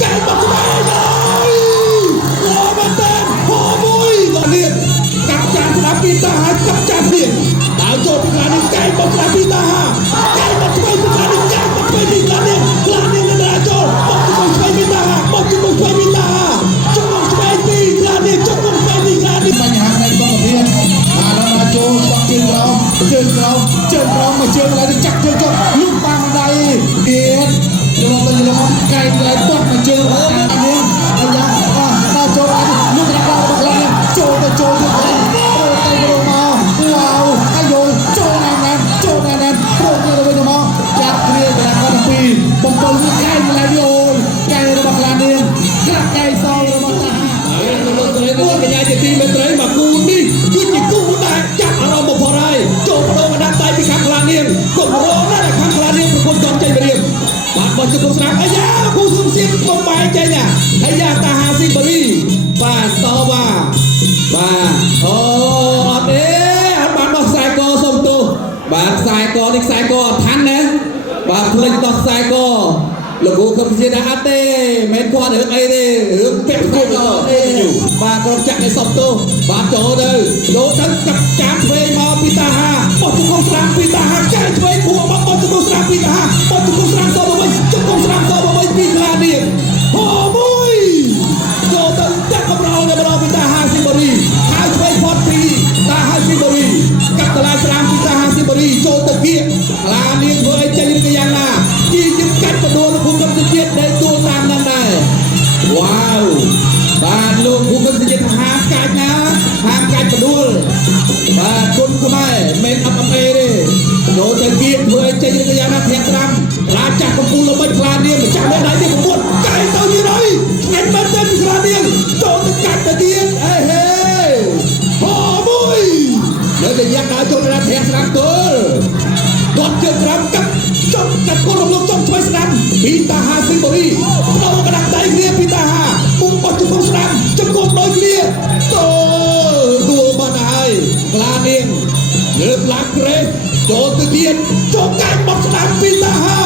cái bật tay rồi lo bàn tên hồ môi gọi liền cặp chạm đá pita hai cặp chạm liền đảo cho Piklani cái bật đá pita cái bật tay Piklani cái bật tay Piklani Piklani đã cho bật tay pita bật tay pita cho tay Piklani cho tay Piklaniបញ្ហានៃបទពិសោធន៍អាចូលបោះជើងក្រោមមកជើងឡើងចាក់ជើងចុះលុបបាំងដៃទៀតយកទៅយកមកកែងឡើងទាត់មកជើងនេះអាយ៉ាដល់ចូលឡើងលុបដាក់ដល់មកឡើងចូលទៅចូលទៅទៅមកវ៉ាវអាយចូលណាស់ចូលណាស់ព្រោះទៅវិញមកចាត់គ្រាកណ្ដាលគាត់ពីបំពល់វាកែងឡើងអូយកែងរបស់ខ្លានាងក្រាក់កែងសល់របស់តាពួកកញ្ញាជាទីមេត្រីមកគូនេះគឺជាគូដែលចាប់អារម្មណ៍បំផុតហើយចូលបដូរកណ្ដាប់ដៃពីខាងខ្លានាងក៏រងដែរខាងខ្លានាងប្រគល់ចំចេញរៀបបាទបោះជង្គង់ស្រាប់អាយ៉ាគូសុំសៀនបំបែកចេញអាយ៉ាតាហាស៊ីបារីបាទតបាទអូអត់ទេអត់បានដោះខ្សែកសុំទោសបាទខ្សែកនេះខ្សែកអត់ឋានណាបាទភ្លេចដោះខ្សែកលោកគ្រូក៏ជាដែរអត់ទេមិនគាត់រឿងអីទេរឿងពាក់គុកទេបាទគ្រប់ចាក់ឲ្យសុំទោសបាទចូលទៅកាប់ចាក់ឆ្វេងមកពីតាហាបោះជង្គង់ស្រាំពីតាហាចាក់ឆ្វេងព្រោះមកបោះជង្គង់ស្រាំពីតាហាបោះជង្គង់ស្រាំចូលមកវិញជង្គង់ស្រាំចូលមកវិញពីខ្លានាងហោមួយចូលទៅចាក់កម្រោលនៅពីតាហាស៊ីបូរីហើយឆ្វេងផុតពីតាហាស៊ីបូរីកាប់តឡាស្រាំពីតាហាស៊ីបូរីចូលទៅគៀកខ្លានាងធ្វើឲ្យចេញឬក៏យ៉ាងណាជាយើងកាត់បដូរភូមិកម្មជាតិដែលទួលតាមนั้นដែរវ៉ាវបាទលោកភូមិកម្មជាតិហាមកាច់ណាហាមកាច់បដូរបាទគុណខ្មែរមិនអត់អេទេចូលទៅគៀកធ្វើឲ្យចេញឬក៏យ៉ាងណាធាក់ត្រាំរាចាស់កំពូលល្បិចខ្លានាងម្ចាស់មេដៃនេះ9កាយទៅទៀតហើយឆ្ងាញ់មែនទេខ្លានាងចូលទៅកាច់ទៅទៀតអេហេហោមួយនៅតែយ៉ាងណាចូលទៅធាក់ត្រាំទល់គាត់ជើងត្រាំកាប់ចុះកាត់គល់រំលងចុះឆ្វេងស្ដាំពីតាហាស៊ីបូរីដល់កណ្ដាប់ដៃគ្នាពីតាហាពុំបោះជង្គង់ស្ដាំជង្គង់ដូចគ្នាទួលបានហើយខ្លានាងលើកឡើងក្រេសចូលទៅទៀតចូលកាច់បោះស្ដាំពីតាហា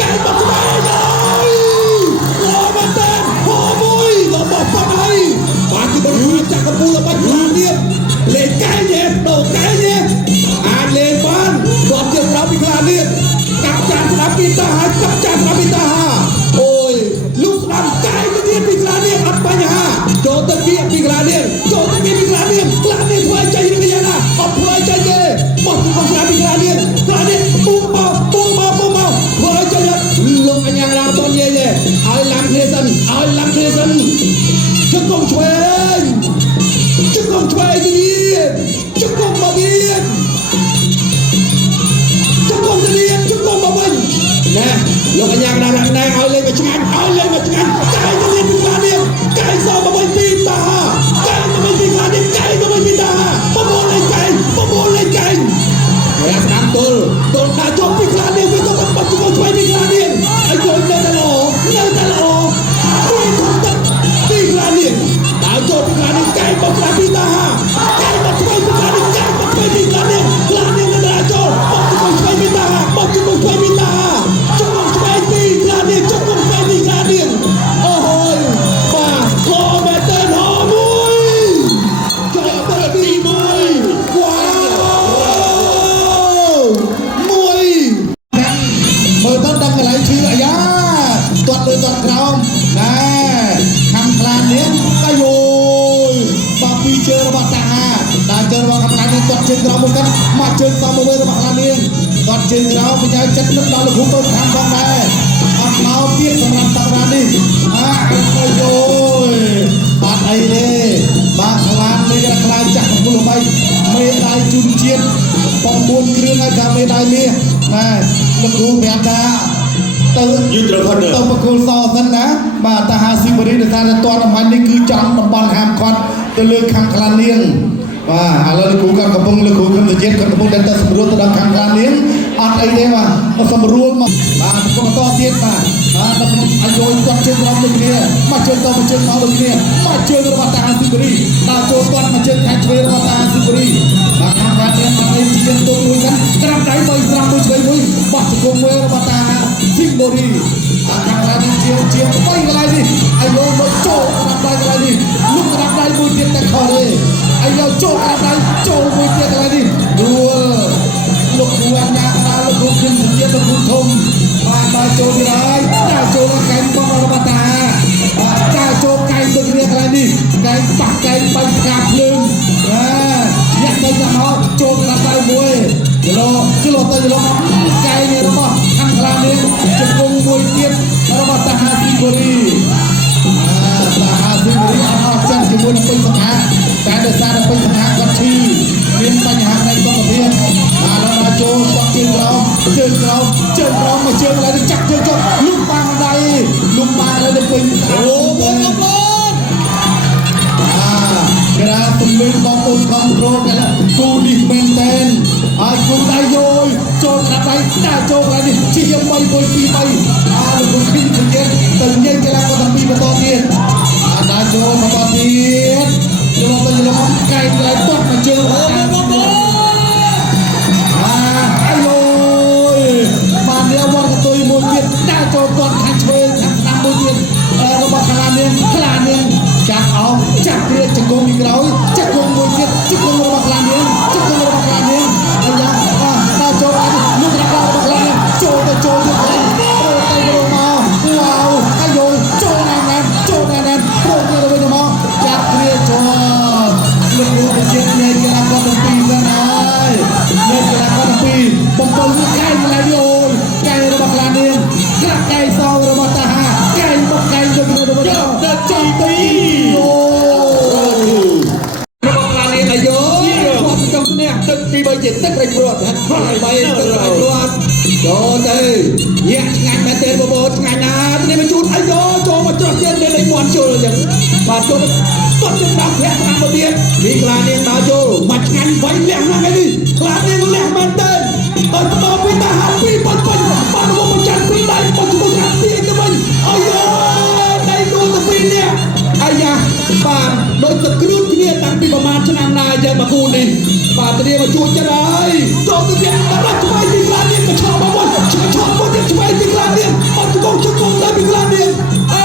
កាច់បោះស្ដាំហើយលោបាត់តែហោមួយលោបោះផុតហើយបាទជាបរិយាចាក់កពូលបាច់ខ្លានាងលេងកាយទេដូរកាយទេអាចលេងបានគាត់ជើងក្រោមពីខ្លានាងកាប់ចានស្ដាប់ពីតាហាកាប់ចានស្ដាប់ពីតាហាអូយលូកស្ដាប់កាយទៅទៀតពីខ្លានាងអត់បញ្ហាចូលទៅគៀកពីខ្លានាងចូលទៅគៀកពីខ្លានាងធ្វើใจឬយ៉ាងណាអត់ធ្វើใจទេបោះទៅស្ដាប់ពីខ្លានាងពុំមកធ្វើใจលោកអញ្ញារាមតនយាយទេឲ្យឡាំគ្នាសិនជង្គង់ឆ្វេងទៀតជង្គង់មកទៀតជង្គង់មកវិញណែលោកអញ្ញារាមណែឲ្យលេងមកឆ្ងាញ់កាយទៅទៀតពីខ្លានាងកាយសោមកវិញពីតាហាកាយទៅវិញពីខ្លានាងកាយទៅវិញពីតាហាបបូលលេងកាយរាស្ដាំទល់ដាក់ជប់ពីខ្លានាងវាទៅបាត់ជង្គង់ឆ្វេងពីខ្លានាងឲ្យចូលនៅតែល្អពីធំទឹកពីខ្លានាងដាក់ចូលពីខ្លានាងកាយមកស្ដាប់ពីតាហាកាយមកឆ្វេងពីខ្លានាងកាយមកឆ្វេងពីខ្លានាងនៅដាក់ចូលបាត់ជង្គង់ឆ្វេងពីតាហាបាត់ជង្គង់ឆ្វេងពីតាហាជង្គង់ឆ្វេងពីខ្លានាងជង្គង់ឆ្វេងពីខ្លានាងអូយបាទខោមែនទេហោមួយចូលទៅទី1វ៉ាមួយមើលទៅដល់កន្លែងឈឺអាយ៉ាទាត់លើទាត់ក្រោមណែខាងខ្លានាងអាយបាទពីជើងរបស់តាហាដល់ជើងរបស់ខាងខ្លានាងទាត់ជើងក្រោមមកគាត់មកជើងតាមមកវិញរបស់ខ្លានាងទាត់ជើងក្រោមបញ្ញាចិត្តនឹកដល់លោកគ្រូទៅខាងផងដែរអត់មកទៀតសម្រាប់សប្តាហ៍នេះអាយអត់អីទេបាទខ្លានាងខ្លាចាក់កំពូលល្បីមេដាយជូនជាតិ9គ្រឿងហើយកាមេដាយមាសណែលោកគ្រូប្រាប់ថាទៅយុទ្ធរផុតទៅបកគលសសិនណាបាទតាហាស៊ីបូរីដែលថាតនអំបញ្ញនេះគឺចំតំបន់ហាមឃាត់ទៅលើខាងខ្លានាងបាទឥឡូវលោកគ្រូគាត់កំពុងលោកគ្រូខ្ញុំទៅជាតិគាត់កំពុងតែសម្រួលទៅដល់ខាងខ្លានាងអត់អីទេបាទសម្រួលមកបាទកំពុងបន្តទៀតបាទដល់ខ្ញុំឲ្យយកគាត់ជើងរបស់ដូចគ្នាមកជើងទៅជើងមកដូចគ្នាមកជើងរបស់តាហាស៊ីបូរីដល់ចូលគាត់មកជើងខាងឆ្វេងរបស់តាហាស៊ីបូរីបាទខាងខ្លានាងអត់អីជាទៅមួយហ្នឹងក្រាបដៃ3ស្រាប់មួយឆ្វេងមួយបោះជង្គង់មួយរបស់តាស៊ីបូរីខាងខ្លានាងជា3 យកចូលកណ្ដាលដៃចូលមួយទៀតកន្លែងនេះដួលលោកគូអាញាកណ្ដាលលោកគូឃើញសញ្ញាលោកគូធំបានដើរចូលពីហើយដើរចូលកែងបងរបស់តាដើរចូលកែងដូចគ្នាកន្លែងនេះកែងបាក់កែងបាញ់ផ្កាភ្លើងញាក់ទៅចាំមកចូលកណ្ដាលដៃមួយជិះទៅកែងរបស់ខាងខ្លានេះជង្គង់មួយទៀតរបស់តាហាស៊ីបូរីតាហាស៊ីបូរីអត់ចាស់ជាមួយនឹងពេញសង្ហាតែដោយសារតែពេញសង្ហាគាត់ឈឺមានបញ្ហាផ្នែកសុខភាពដល់ចូលសក់ជើងក្រោមមកជើងឡើយចាក់ជើងចុះលុបបាំងដៃលុបបាំងឡើយទៅពេញអូបងប្អូនក្រាបទំនឹងបងប្អូនខំរកគូនេះមែនតែនហើយគូដៃយោយចូលកាត់ដៃតែចូលឡើយនេះជា3 1 2 3លោកគូឃើញសញ្ញាទៅញ៉ៃកីឡាគាត់ទាំងពីរបន្តទៀតដល់ចូលបន្តទៀតចូលទៅកែងឡើយទាត់មកជើងអូបងប្អូនអាយបានរៀបវត្តកតុយមួយទៀតដើរចូលទាត់ខាងឆ្វេងខាងស្ដាំមួយទៀតរបស់ខ្លានាងចាប់អោបចាប់ព្រាជង្គង់ពីក្រោយជង្គង់មួយទៀតជង្គង់របស់ខ្លានាងអាយ៉ាដើរចូលឲ្យលោករករបស់ខ្លានាងចូលទៅទៅមកវ៉ាវអាយចូលណាស់ចូលទៅវិញមកចាប់ព្រាចូលលោកគ្រូបញ្ជាក់នៃកីឡាគាត់ទាំងពីរទៅហើយនៃកីឡាគាត់ទាំងពីរបំពេញកែងឡើយអូយកែងរបស់ខ្លានាងក្រាក់កែងសងរបស់តាហាកែងមកកែងទៅរបស់ទៅចំពីអូរបស់ខ្លានាងអាយុគាត់ចង់ស្នេះទឹកទី3ជាទឹករៃព្រាត់ហើយ3ទឹករៃព្រាត់ចូលទៅញាក់ឆ្ងាញ់មែនទេបងប្អូនឆ្ងាញ់ណាស់នេះមកជូនអាយុចូលមកច្រោះទៀតលេងមាត់ជុលអញ្ចឹងបាទចូលគាត់ជិះតាមភ័ក្រតាមមកទៀតមីខ្លានាងដើរចូលមកឆ្ងាញ់វាយលះណាស់ឯនេះខ្លានាងលះមែនទេអត់មកពីតាហាពីបាត់បានមកមកចាត់ពីដៃមកជួស្រាប់ទៀតទៅវិញអាយុដៃគូទៅពីនេះអាយ៉ាបាទដូចទៅគ្រឿនគ្នាតាំងពីប្រហែលឆ្នាំណាយើងមកគូនេះបាទត្រៀមមកជួយចិត្តហើយចូលទៅទៀតដល់ឆ្វេងពីខ្លានាងក៏ឈប់មកវិញឈប់មកទៀតឆ្វេងពីខ្លានាងអត់ជង្គង់ទៅពីខ្លានាងអេ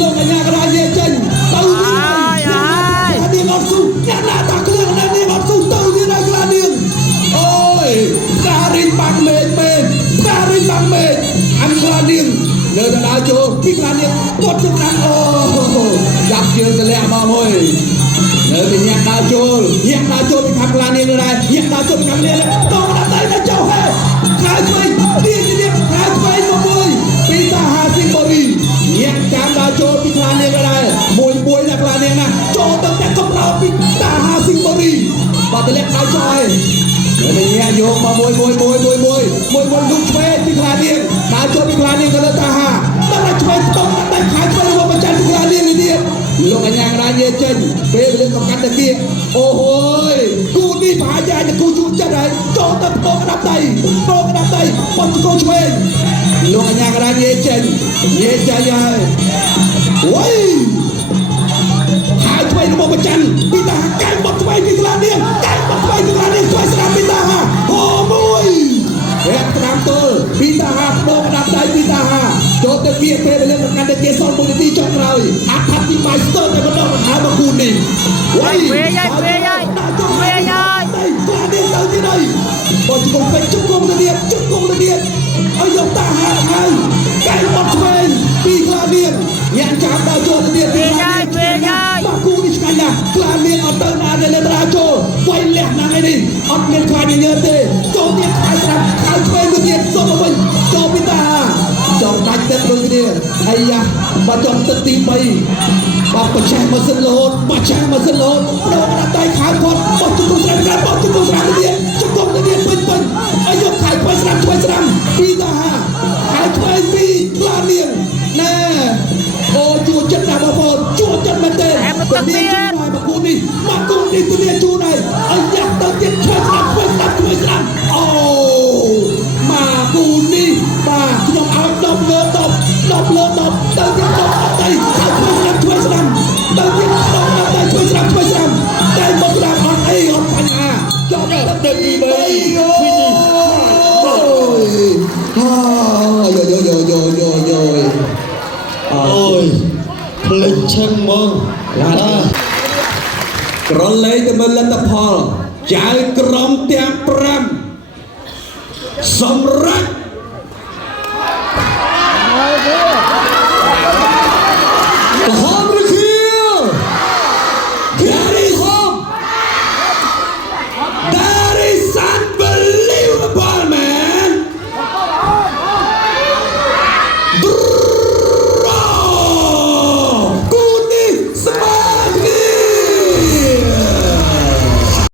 លោកអាញាករាយចេញទៅនាងអត់ស៊ូអ្នកណាតាគ្រឿងណានាងអត់ស៊ូទៅទៀតហើយខ្លានាងអូយការរីងបាក់មេឃការរីងបាក់មេឃអាខ្លានាងលើទៅដើរចូលពីខ្លានាងគាត់ជិះដាក់អូចាប់ជើងទៅលាក់មកមួយនៅពីញាក់ដើរចូលពីខាងខ្លានាងដែរញាក់ដើរចូលពីខាងនេះដល់ដល់ដៃទៅចុះហេខាងឆ្វេងទៀតខាងឆ្វេងមកមួយពីតាហាស៊ីបូរីញាក់ចាំដើរចូលពីខ្លានាងដែរមួយណាខ្លានាងណាចូលទៅតែកំឡោពីតាហាស៊ីបូរីបាត់ទៅលាក់ដៃចុះហើយនៅញាក់យកមកមួយលោកឆ្វេងពីខ្លានាងដើរចូលពីខ្លានាងទៅលើតាហាដល់ឆ្វេងតង់តែខាងឆ្វេងរបស់បច្ចាពីខ្លានាងនេះទៀតលោកអាញាករាយចេញពេលរឿងកំកាត់ទៅទៀតអូហូយគូនេះប្រហែលជាគូជួចចិត្តហើយចូលទៅប្រកដាប់ដៃបត់គោឆ្វេងលោកអាញាករាយចេញហើយវ៉ៃហើយឆ្វេងរបស់បច្ចាពីតាកែងបត់ឆ្វេងពីខ្លានាងឆ្វេងស្ដាប់ពីតាហាអូមួយហេតុស្ដាប់ទល់ពីតាហាប្រកដាប់ដៃពីតាហាចូលទៅវាពេលរឿងកំកាត់ទៅគេសល់1នាទីចុងក្រោយអត្ថិទីម៉ៃស្ទើរតែម្ដងមកហើយមកគូនេះវ៉ៃវាយខ្លានាងទៅទីនេះបត់ជង្គង់ពេញជង្គង់ទៅទៀតឲ្យយកតាហាហើយកែងបត់ឆ្វេងពីខ្លានាងញាក់ចាំដល់ចូលទៅទៀតពីខ្លានាងមកគូនេះឆ្ងាញ់ណាស់ខ្លានាងអត់ទៅណាទេលើតាចូលវាយលះណាស់ឯនេះអត់មានខ្លាញ់ញើទេចូលទៀតខ្លាយស្ដាប់ខ្លាយឆ្វេងទៅទៀតសុំមកវិញចូលពីតាហាចង់ដាច់ទឹកដូចគ្នាអាយ៉ាបើចង់ទឹកទី3បើបច្ចាម៉ាស៊ីនរហូតប្រដកដាក់ដៃខាងគាត់បោះជង្គង់ស្រាំទៀតជង្គង់ទៅទៀតពេញឲ្យយកខាងឆ្វេងស្រាំពីតាហាខាងឆ្វេងពីខ្លានាងណែអូជួចិត្តណាស់បងប្អូនជួចិត្តមែនទេទៅនាងជួយមកគូនេះទៅនាងជួយដែរឲ្យយ៉ាក់ទៅទៀតឆ្វេងស្រាំអូមកគូនេះបាទខ្ញុំឲ្យ10លើ10ទៅទៀត10ដៃខាងឆ្វេងស្រាំទៅទៀត10ដៃឆ្វេងស្រាំតែមកស្រាំអត់អីអត់បញ្ហាចូលទៅទី3អូយភ្លេចឈឹងហ្មង ក្រឡេកទៅមើលលទ្ធផលចៅក្រមទាំង5សម្រាប់